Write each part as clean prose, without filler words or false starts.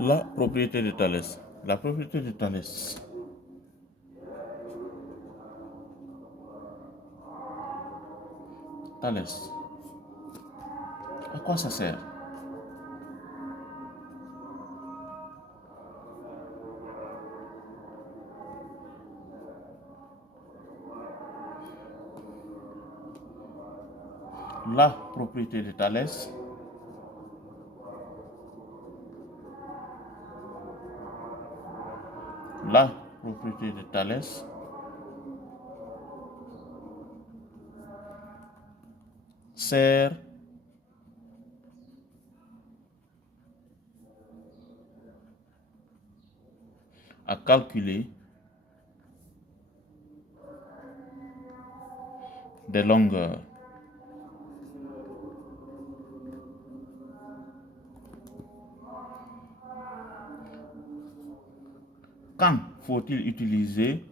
La propriété de Thalès. La propriété de Thalès. Thalès. À quoi ça sert? La propriété de Thalès. La propriété de Thalès sert à calculer des longueurs. Quand faut-il utiliser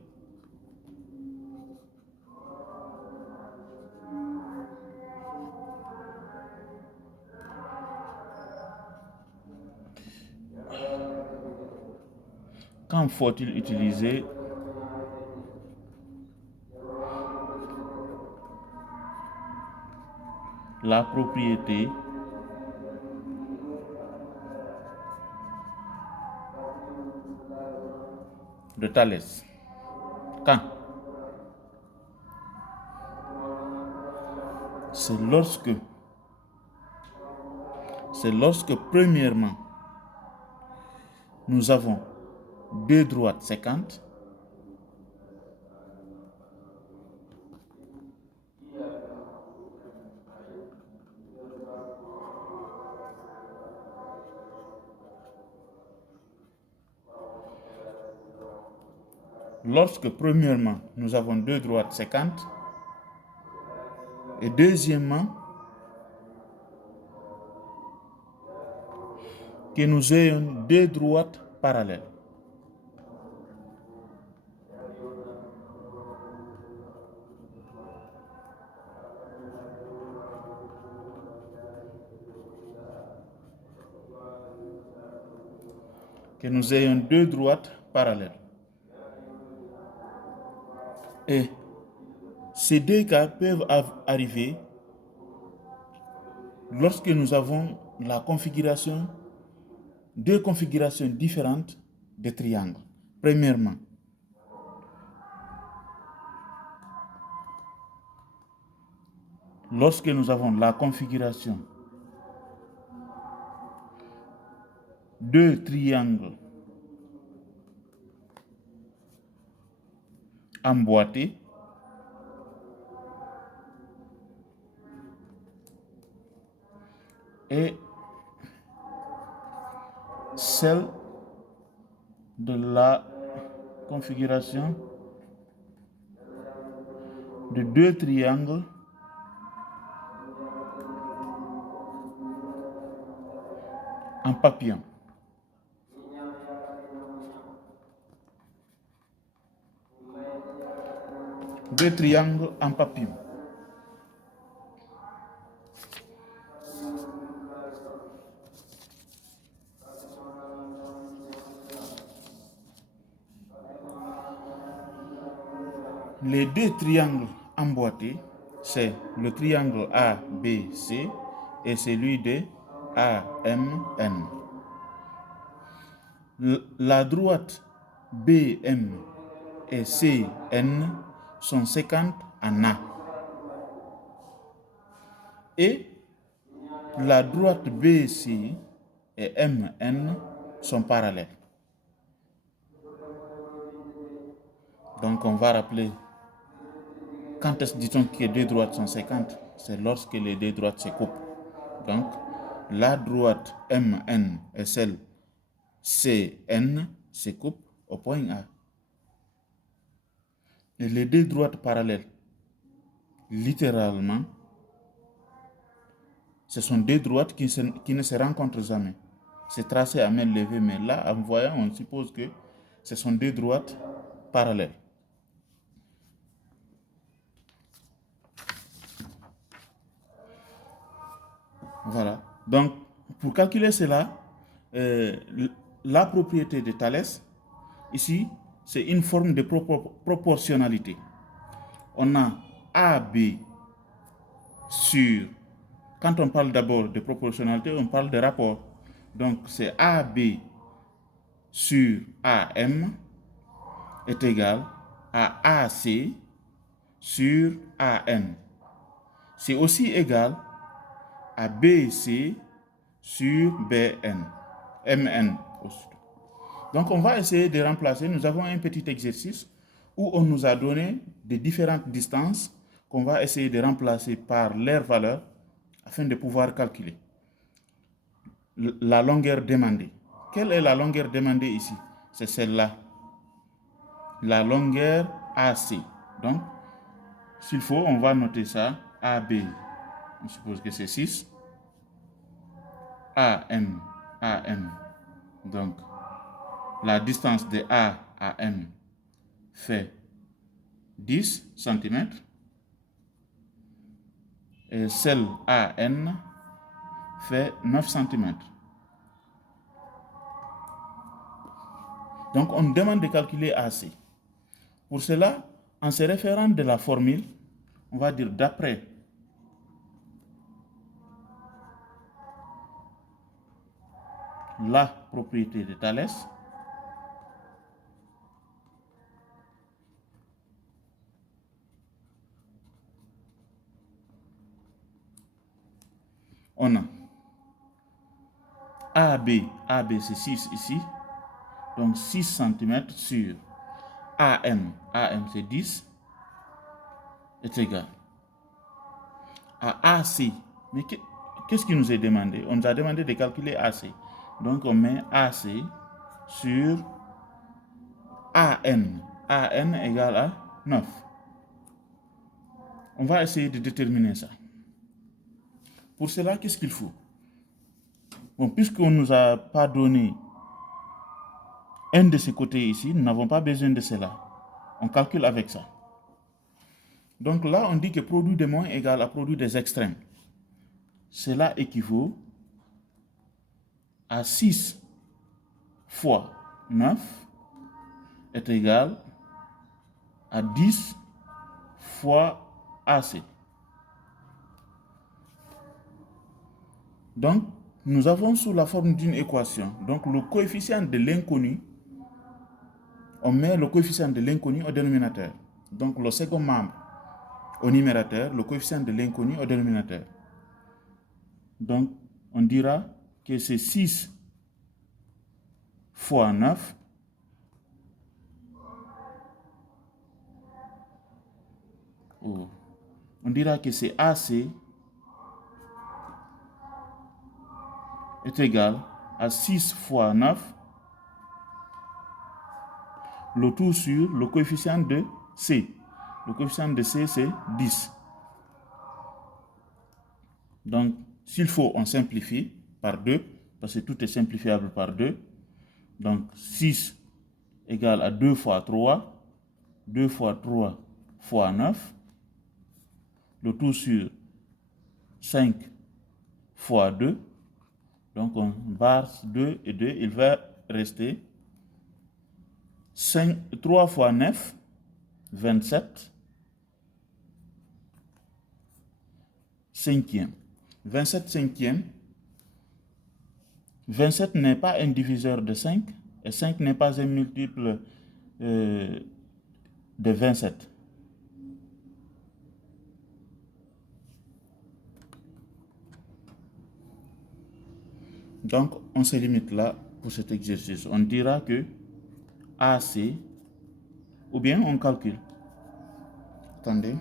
la propriété de Thalès? Quand? C'est lorsque premièrement nous avons deux droites séquentes et deuxièmement que nous ayons deux droites parallèles. Que nous ayons deux droites parallèles. Et ces deux cas peuvent arriver lorsque nous avons deux configurations différentes de triangles. Premièrement, lorsque nous avons la configuration de triangles emboîtés, et celle de la configuration de deux triangles en papillon. Deux triangles en papillon. Les deux triangles emboîtés, c'est le triangle ABC et celui de AMN. La droite BM et CN sont séquentes en A. Et la droite BC et MN sont parallèles. Donc on va rappeler, quand est-ce dit-on que deux droites sont séquentes? C'est lorsque les deux droites se coupent. Donc la droite MN et celle CN se coupent au point A. Et les deux droites parallèles, littéralement, ce sont deux droites qui ne se rencontrent jamais. C'est tracé à main levée, mais là, en voyant, on suppose que ce sont deux droites parallèles. Voilà. Donc, pour calculer cela, la propriété de Thalès, ici, c'est une forme de proportionnalité. On a AB sur... Quand on parle d'abord de proportionnalité, on parle de rapport. Donc, c'est AB sur AM est égal à AC sur AN. C'est aussi égal à BC sur BN, MN. Donc, on va essayer de remplacer. Nous avons un petit exercice où on nous a donné des différentes distances qu'on va essayer de remplacer par leur valeur afin de pouvoir calculer la longueur demandée. Quelle est la longueur demandée ici? C'est celle-là. La longueur AC. Donc, s'il faut, on va noter ça. AB, on suppose que c'est 6. AM, AM. Donc, la distance de A à M fait 10 cm. Et celle AN fait 9 cm. Donc, on demande de calculer AC. Pour cela, en se référant de la formule, on va dire d'après la propriété de Thalès, on a AB c'est 6 ici, donc 6 cm sur AM c'est 10, est égal à AC. Mais qu'est-ce qui nous est demandé? On nous a demandé de calculer AC. Donc on met AC sur AN. AN égale à 9. On va essayer de déterminer ça. Pour cela, qu'est-ce qu'il faut? Bon, puisqu'on ne nous a pas donné un de ces côtés ici, nous n'avons pas besoin de cela. On calcule avec ça. Donc là, on dit que produit des moins égale à produit des extrêmes. Cela équivaut à 6 fois 9 est égal à 10 fois AC. Donc, nous avons sous la forme d'une équation, donc le coefficient de l'inconnu, on met le coefficient de l'inconnu au dénominateur. Donc, le second membre au numérateur, le coefficient de l'inconnu au dénominateur. Donc, on dira que c'est 6 fois 9 on dira que c'est AC est égal à 6 fois 9 le tout sur le coefficient de C. Le coefficient de C, c'est 10. Donc, s'il faut, on simplifie par 2, parce que tout est simplifiable par 2. Donc, 6 égale à 2 fois 3. 2 fois 3 fois 9. Le tout sur 5 fois 2. Donc, on barre 2 et 2. Il va rester 3 fois 9, 27. Cinquième. 27 cinquième. 27 n'est pas un diviseur de 5. Et 5 n'est pas un multiple de 27. Donc, on se limite là pour cet exercice. On dira que AC, ou bien on calcule. Attendez.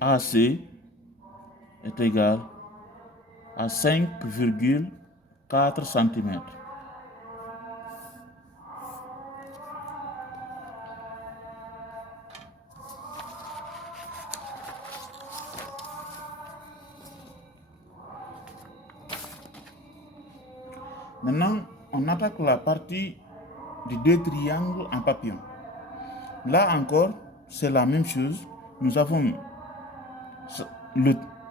AC est égal à 5,4 cm. Maintenant, on attaque la partie de deux triangles en papillon. Là encore, c'est la même chose. Nous avons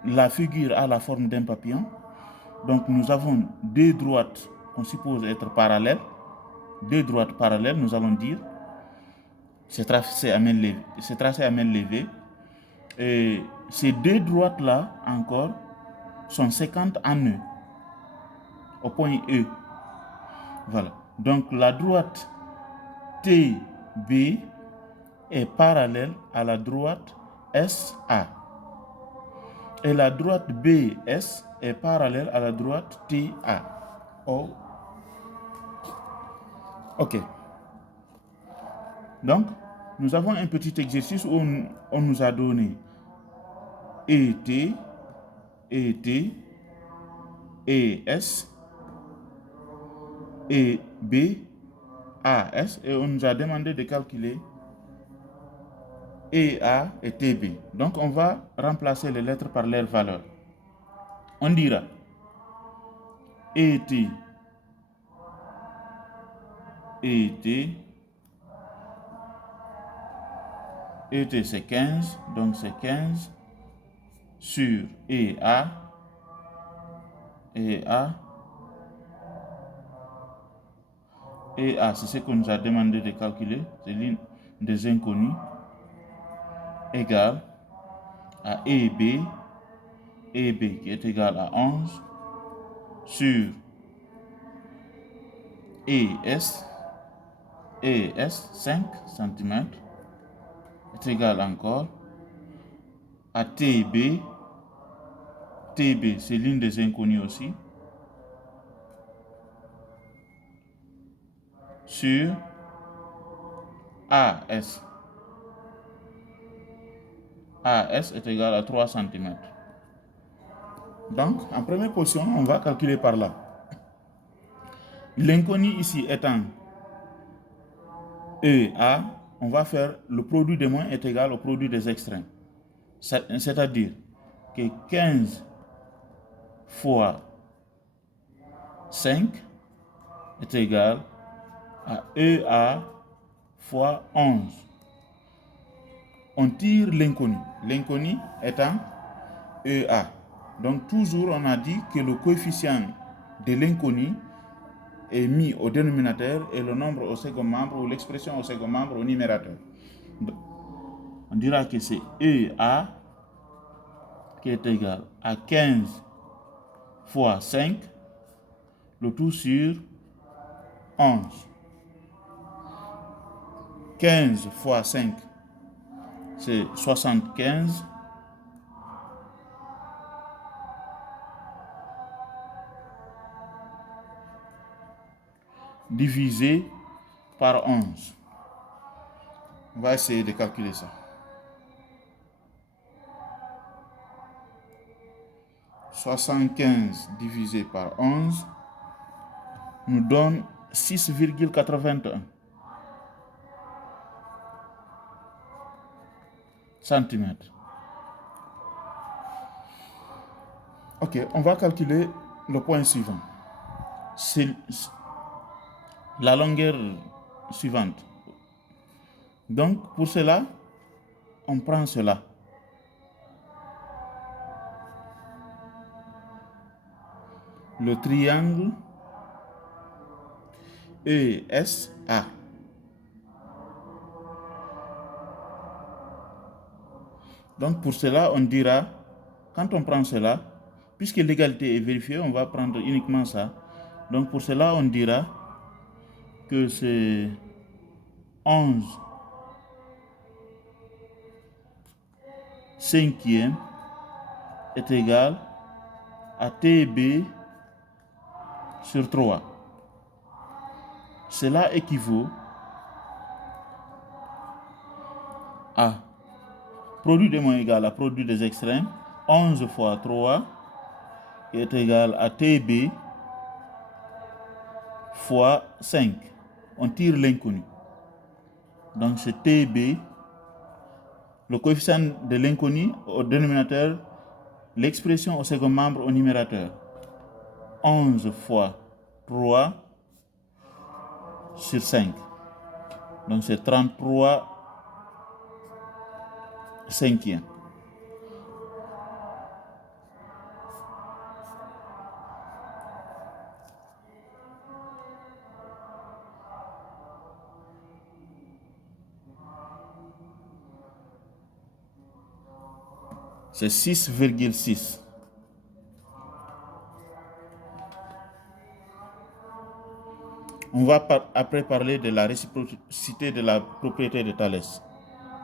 la figure a la forme d'un papillon. Donc nous avons deux droites qu'on suppose être parallèles. Deux droites parallèles, nous allons dire. C'est tracé à main levée. Et ces deux droites-là encore sont séquentes en E, au point E. Voilà. Donc la droite TB est parallèle à la droite SA. Et la droite BS est parallèle à la droite TA. Oh. Ok. Donc, nous avons un petit exercice où on nous a donné ET, ET, ES, EB, AS, et on nous a demandé de calculer EA et TB. Donc, on va remplacer les lettres par leurs valeurs. On dira ET, ET, ET c'est 15, donc c'est 15 sur EA, EA, EA, c'est ce qu'on nous a demandé de calculer, c'est l'une des inconnues, égale à EB, EB qui est égal à 11 sur ES, ES 5 cm est égal encore à TB, TB c'est l'une des inconnues aussi, sur AS. AS est égal à 3 cm. Donc, en première position, on va calculer par là. L'inconnu ici étant EA, on va faire le produit des moins est égal au produit des extrêmes. C'est-à-dire que 15 fois 5 est égal à EA fois 11. On tire l'inconnu. L'inconnu étant EA. Donc toujours on a dit que le coefficient de l'inconnu est mis au dénominateur et le nombre au second membre ou l'expression au second membre au numérateur. On dira que c'est EA qui est égal à 15 fois 5, le tout sur 11. 15 fois 5, c'est 75. Divisé par 11. On va essayer de calculer ça. 75 divisé par 11 nous donne 6,81 cm. Ok, on va calculer le point suivant. C'est la longueur suivante. Donc, pour cela, on prend cela. Le triangle ESA. Donc, pour cela, on dira, quand on prend cela, puisque l'égalité est vérifiée, on va prendre uniquement ça. Donc, pour cela, on dira que c'est 11 cinquième est égal à TB sur 3. Cela équivaut à produit des moins égal à produit des extrêmes. 11 fois 3 est égal à TB fois 5. On tire l'inconnu. Donc c'est TB, le coefficient de l'inconnu au dénominateur, l'expression au second membre au numérateur. 11 fois 3 sur 5. Donc c'est 33 cinquièmes. C'est 6,6. On va après parler de la réciprocité de la propriété de Thalès.